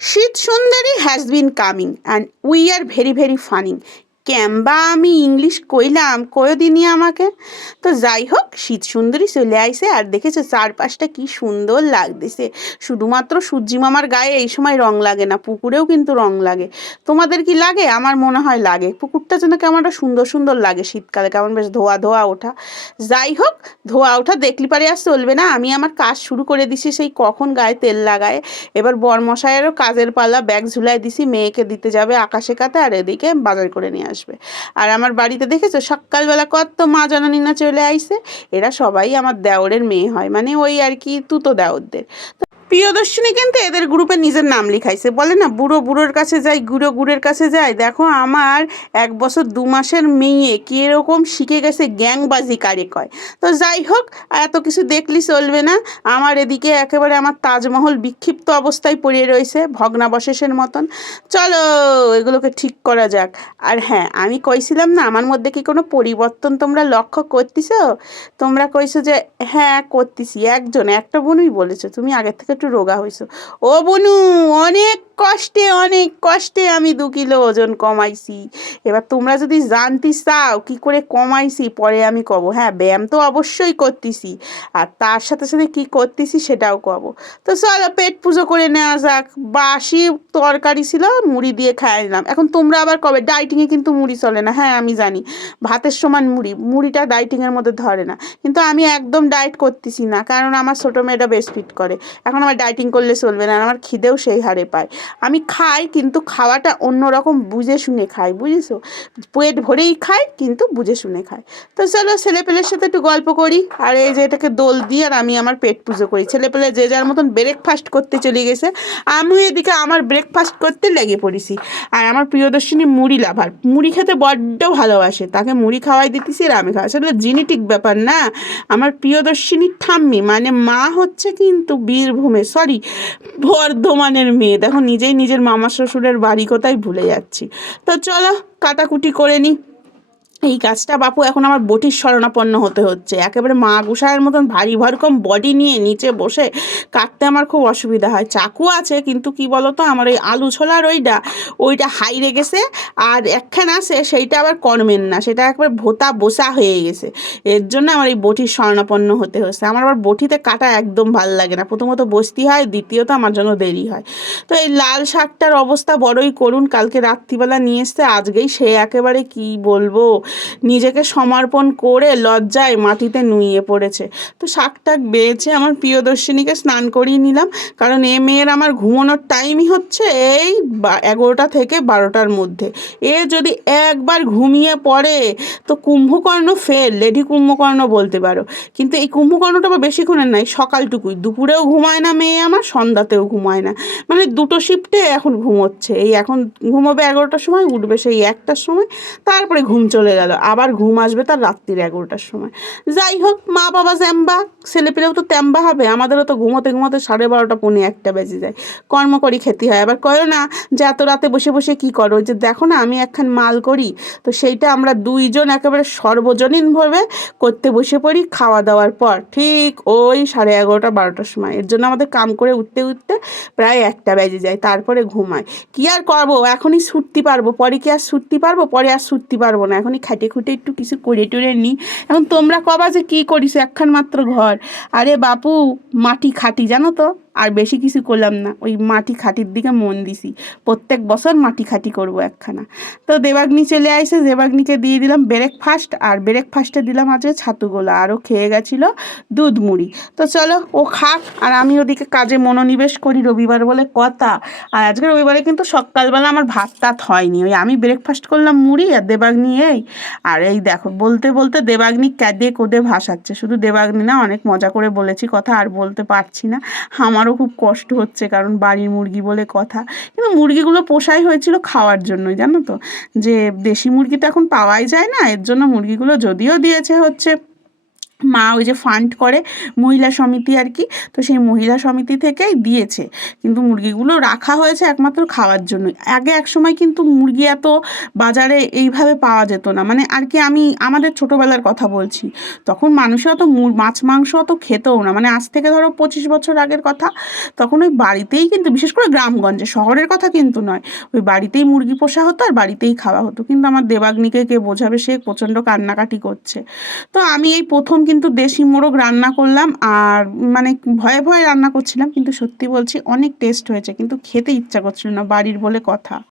শীত সুন্দরী has been coming and we are very very funny ক্যাম্বা আমি ইংলিশ কইলাম কয়দিনই আমাকে? তো যাই হোক শীত সুন্দরী চলে আইসে আর দেখেছে চারপাশটা কি সুন্দর লাগতেছে। শুধুমাত্র সূর্যি মামার গায়ে এই সময় রং লাগে না, পুকুরেও কিন্তু রং লাগে। তোমাদের কি লাগে? আমার মনে হয় লাগে। পুকুরটা যেন কেমন একটা সুন্দর সুন্দর লাগে শীতকালে, কেমন বেশ ধোয়া ধোয়া ওঠা। যাই হোক ধোয়া ওঠা দেখলি পারে আর চলবে না। আমি আমার কাজ শুরু করে দিছি সেই কখন গায়ে তেল লাগায়। এবার বরমশাইয়েরও কাজের পাল্লা ব্যাগ ঝুলাই দিছি, মেয়েকে দিতে যাবে আকাশে কাতে আর এদিকে বাজার করে নিয়ে আসবে। আর আমার বাড়িতে দেখেছ, সকালবেলা কত মা জননী না চলে আইসে? এরা সবাই আমার দেওরের মেয়ে হয় মানে ওই আর কি তুতো দেওরদের। প্রিয়দর্শিনী কিন্তু এদের গ্রুপে নিজের নাম লিখাইছে। বলে না, বুড়ো বুড়োর কাছে যাই, গুঁড়ো গুড়ের কাছে যাই। দেখো, আমার এক বছর দু মাসের মেয়ে কীরকম শিখে গেছে গ্যাংবাজি কারে কয় তো যাই হোক, এত কিছু দেখলি চলবে না। আমার এদিকে একেবারে আমার তাজমহল বিক্ষিপ্ত অবস্থায় পড়ে রয়েছে, ভগ্নাবশেষের মতন। চলো, এগুলোকে ঠিক করা যাক। আর হ্যাঁ আমি কইছিলাম না, আমার মধ্যে কি কোনো পরিবর্তন তোমরা লক্ষ্য করতেছ? তোমরা কইছো যে হ্যাঁ করতেছি। একজন, একটা বোনই বলেছ, তুমি আগের থেকে একটু রোগা হয়েছো ও বনু, অনেক কষ্টে অনেক কষ্টে আমি দু কিলো ওজন কমাইছি। এবার তোমরা যদি জানতে চাও কি করে কমাইছি, পরে আমি কব। হ্যাঁ ব্যায়াম তো অবশ্যই করতেছি। আর তার সাথে সাথে কি করতেছি সেটাও কব। তো চলো, পেট পুজো করে নেওয়া যাক। বাসি তরকারি ছিল, মুড়ি দিয়ে খাইয়ে নিলাম। এখন তোমরা আবার কবে? ডাইটিংয়ে কিন্তু মুড়ি চলে না। হ্যাঁ আমি জানি। ভাতের সমান মুড়ি। মুড়িটা ডাইটিংয়ের মধ্যে ধরে না। কিন্তু আমি একদম ডায়েট করতেছি না, কারণ আমার ছোটো মেয়েটা বেস্ট ফিট করে। এখন আমার ডাইটিং করলে চলবে না, আমার খিদেও সেই হারে পায়। আমি খাই কিন্তু খাওয়াটা অন্যরকম বুঝে শুনে খাই, বুঝেছ? পেট ভরেই খাই কিন্তু বুঝে শুনে খাই। তো চলো ছেলেপেলের সাথে একটু গল্প করি। আর এই যে এটাকে দোল দিয়ে আর আমি আমার পেট পুজো করি। ছেলেপেলে যে যার মতন ব্রেকফাস্ট করতে চলে গেছে আমি এদিকে আমার ব্রেকফাস্ট করতে লেগে পড়েছি। আর আমার প্রিয়দর্শিনী মুড়ি লাভার। মুড়ি খেতে বড্ড ভালোবাসে, তাকে মুড়ি খাওয়াই দিতেছি আর আমি খাওয়াই। আসলে জিনেটিক ব্যাপার না। আমার প্রিয়দর্শিনীর ঠাম্মি মানে মা হচ্ছে কিন্তু বীরভূমে সরি বর্ধমানের মেয়ে। দেখো নিজেই নিজের মামা শ্বশুরের বাড়ি কোথায় ভুলে যাচ্ছি। তো চলো, কাটাকুটি করে নিই এই কাজটা বাপু, এখন আমার বটির শরণাপন্ন হতে হচ্ছে। একেবারে মা গোসাইয়ের মতন ভারী ভরকম বডি নিয়ে নিচে বসে কাটতে আমার খুব অসুবিধা হয়। চাকু আছে, কিন্তু কি বলতো, আমার ওই আলু ছোলার ওইটা ওইটা হাইরে গেছে, আর একখান আছে, সেইটা আবার কর্মের না, সেটা একবার ভোতা বসা হয়ে গেছে। এর জন্য আমার এই বটির শরণাপন্ন হতে হচ্ছে। আমার আবার বটিতে কাটা একদম ভালো লাগে না। প্রথমত বসতি হয়, দ্বিতীয়ত আমার জন্য দেরি হয়। তো এই লাল শাকটার অবস্থা বড়ই করুন, কালকে রাত্রিবেলা নিয়ে এসছে, আজকেই সে একেবারে কি বলব নিজেকে সমর্পণ করে লজ্জায় মাটিতে নুইয়ে পড়েছে। তো শাক টাক বেয়েছে আমার প্রিয়দর্শিনীকে স্নান করিয়ে নিলাম, কারণ এ মেয়ের আমার ঘুমানোর টাইমই হচ্ছে এই বা- এগারোটা থেকে বারোটার মধ্যে। এ যদি একবার ঘুমিয়ে পড়ে, তো কুম্ভকর্ণ ফেল লেডি কুম্ভকর্ণ বলতে পারো। কিন্তু এই কুম্ভকর্ণটা আবার বেশিক্ষণের নাই সকালটুকুই। দুপুরেও ঘুমায় না মেয়ে আমার, সন্ধ্যাতেও ঘুমায় না। মানে দুটো শিফটে এখন ঘুমোচ্ছে। এই এখন ঘুমোবে এগারোটার সময়, উঠবে সেই একটার সময়, তারপরে ঘুম চলে গেল। আবার ঘুম আসবে তার রাত্রির এগারোটার সময়। যাই হোক, মা বাবা জ্যাম্বা, ছেলেপেলেও তো ত্যাম্বা হবে, আমাদেরও তো ঘুমোতে ঘুমোতে সাড়ে বারোটা পৌনে একটা বেজে যায়। কর্ম করি, খেতে হয়। আবার কয়ও না, যে এত রাতে বসে বসে কি করো? যে দেখো না, আমি একখান মাল করি, তো সেইটা আমরা দুইজন একেবারে সর্বজনীনভাবে করতে বসে পড়ি খাওয়া দাওয়ার পর। ঠিক ওই সাড়ে এগারোটা, বারোটার সময়। এর জন্য আমাদের কাম করে উঠতে উঠতে প্রায় একটা বেজে যায়, তারপরে ঘুমায়। কি আর করব? এখনই ছুটতে পারব। পরে কি আর ছুটতে পারব? পরে আর ছুটতে পারব না। এখনই খাটে খুঁটে একটু কিছু করে টরে নিই এখন তোমরা কবা যে কী করিস একখান মাত্র ঘর। আরে বাপু, মাটি খাটি, জানো তো? আর বেশি কিছু করলাম না। ওই মাটি খাটির দিকে মন দিছি। প্রত্যেক বছর মাটি খাটি করব একখানা। তো দেবাগ্নি চলে আসে দেবাগ্নিকে দিয়ে দিলাম ব্রেকফাস্ট আর ব্রেকফাস্টে দিলাম আজকে ছাতুগোলা। আরও খেয়ে গেছিল দুধ মুড়ি। তো চলো, ও খাক আর আমি ওদিকে কাজে মনোনিবেশ করি রবিবার বলে কথা। আর আজকে রবিবারে কিন্তু সকালবেলা আমার ভাত টাত হয়নি। ওই আমি ব্রেকফাস্ট করলাম মুড়ি আর দেবাগ্নি এই। আর এই দেখো, বলতে বলতে দেবাগ্নি ক্যাদে কোদে ভাসাচ্ছে। শুধু দেবাগ্নি না, অনেক মজা করে বলেছি কথা, আর বলতে পারছি না। আমারও খুব কষ্ট হচ্ছে কারণ বাড়ির মুরগি বলে কথা। কিন্তু মুরগিগুলো পোষাই হয়েছিল খাওয়ার জন্যই, জানো তো? যে দেশি মুরগি তো এখন পাওয়াই যায় না, এর জন্য মুরগিগুলো যদিও দিয়েছে হচ্ছে মা ওই যে ফান্ড করে মহিলা সমিতি আর কি, তো সেই মহিলা সমিতি থেকেই দিয়েছে। কিন্তু মুরগিগুলো রাখা হয়েছে একমাত্র খাওয়ার জন্য। আগে এক সময় কিন্তু মুরগি এত বাজারে এইভাবে পাওয়া যেত না। মানে আর কি আমি আমাদের ছোটোবেলার কথা বলছি। তখন মানুষে অত মাছ, মাংস অত খেতেও না। মানে আজ থেকে ধরো পঁচিশ বছর আগের কথা, তখন ওই বাড়িতেই কিন্তু, বিশেষ করে গ্রামগঞ্জে, শহরের কথা কিন্তু নয়, ওই বাড়িতেই মুরগি পোষা হতো আর বাড়িতেই খাওয়া হতো। কিন্তু আমার দেবাগ্নিকে কে বোঝাবে? সে প্রচণ্ড কান্নাকাটি করছে। তো আমি এই প্রথম কিন্তু দেশি মোরগ রান্না করলাম আর মানে ভয়ে ভয়ে রান্না করছিলাম, কিন্তু সত্যি বলছি অনেক টেস্ট হয়েছে, কিন্তু খেতে ইচ্ছা করছিল না, বাড়ির বলে কথা।